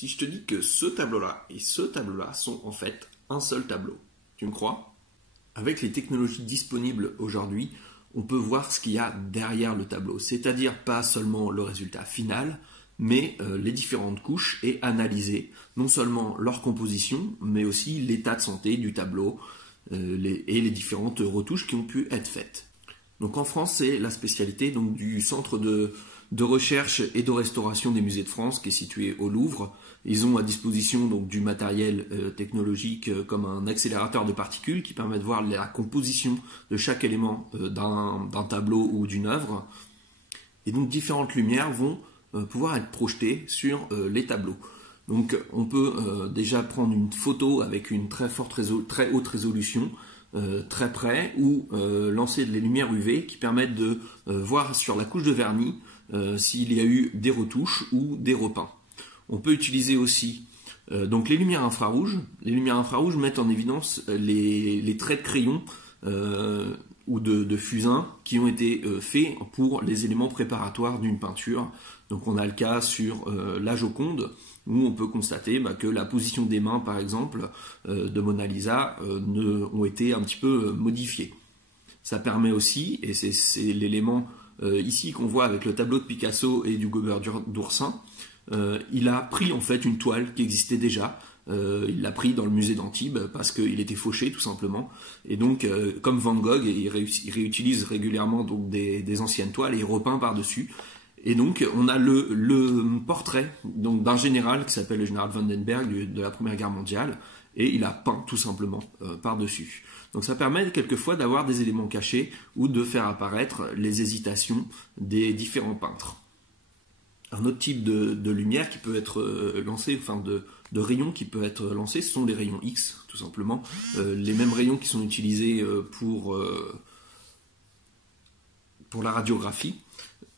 Si je te dis que ce tableau-là et ce tableau-là sont en fait un seul tableau, tu me crois? Avec les technologies disponibles aujourd'hui, on peut voir ce qu'il y a derrière le tableau, c'est-à-dire pas seulement le résultat final, mais les différentes couches et analyser non seulement leur composition, mais aussi l'état de santé du tableau et les différentes retouches qui ont pu être faites. Donc en France, c'est la spécialité donc, du centre de recherche et de restauration des musées de France qui est situé au Louvre. Ils ont à disposition donc, du matériel technologique comme un accélérateur de particules qui permet de voir la composition de chaque élément d'un tableau ou d'une œuvre. Et donc différentes lumières vont pouvoir être projetées sur les tableaux. Donc on peut déjà prendre une photo avec une très haute résolution, très près, ou lancer des lumières UV qui permettent de voir sur la couche de vernis s'il y a eu des retouches ou des repeints. On peut utiliser aussi donc les lumières infrarouges. Les lumières infrarouges mettent en évidence les traits de crayon ou de fusain qui ont été faits pour les éléments préparatoires d'une peinture. Donc on a le cas sur la Joconde, où on peut constater que la position des mains, par exemple, de Mona Lisa ont été un petit peu modifiées. Ça permet aussi, et c'est l'élément ici qu'on voit avec le tableau de Picasso et du Gobert d'Oursin, il a pris en fait une toile qui existait déjà. Il l'a pris dans le musée d'Antibes parce qu'il était fauché tout simplement. Et donc, comme Van Gogh, il réutilise régulièrement donc, des anciennes toiles et il repeint par-dessus. Et donc, on a le portrait d'un général qui s'appelle le général Vandenberg de la Première Guerre mondiale, et il a peint tout simplement par-dessus. Donc ça permet quelquefois d'avoir des éléments cachés ou de faire apparaître les hésitations des différents peintres. Un autre type de lumière qui peut être lancé, enfin de rayons qui peut être lancé, ce sont les rayons X, tout simplement. Les mêmes rayons qui sont utilisés pour la radiographie.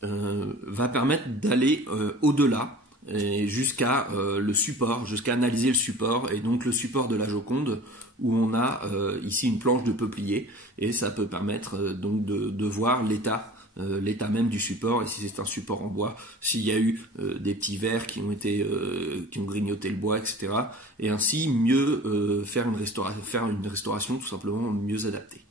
Va permettre d'aller au-delà jusqu'à le support, jusqu'à analyser le support, et donc le support de la Joconde, où on a ici une planche de peuplier, et ça peut permettre donc de voir l'état même du support, et si c'est un support en bois, s'il y a eu des petits vers qui ont grignoté le bois, etc. Et ainsi mieux faire une restauration tout simplement mieux adaptée.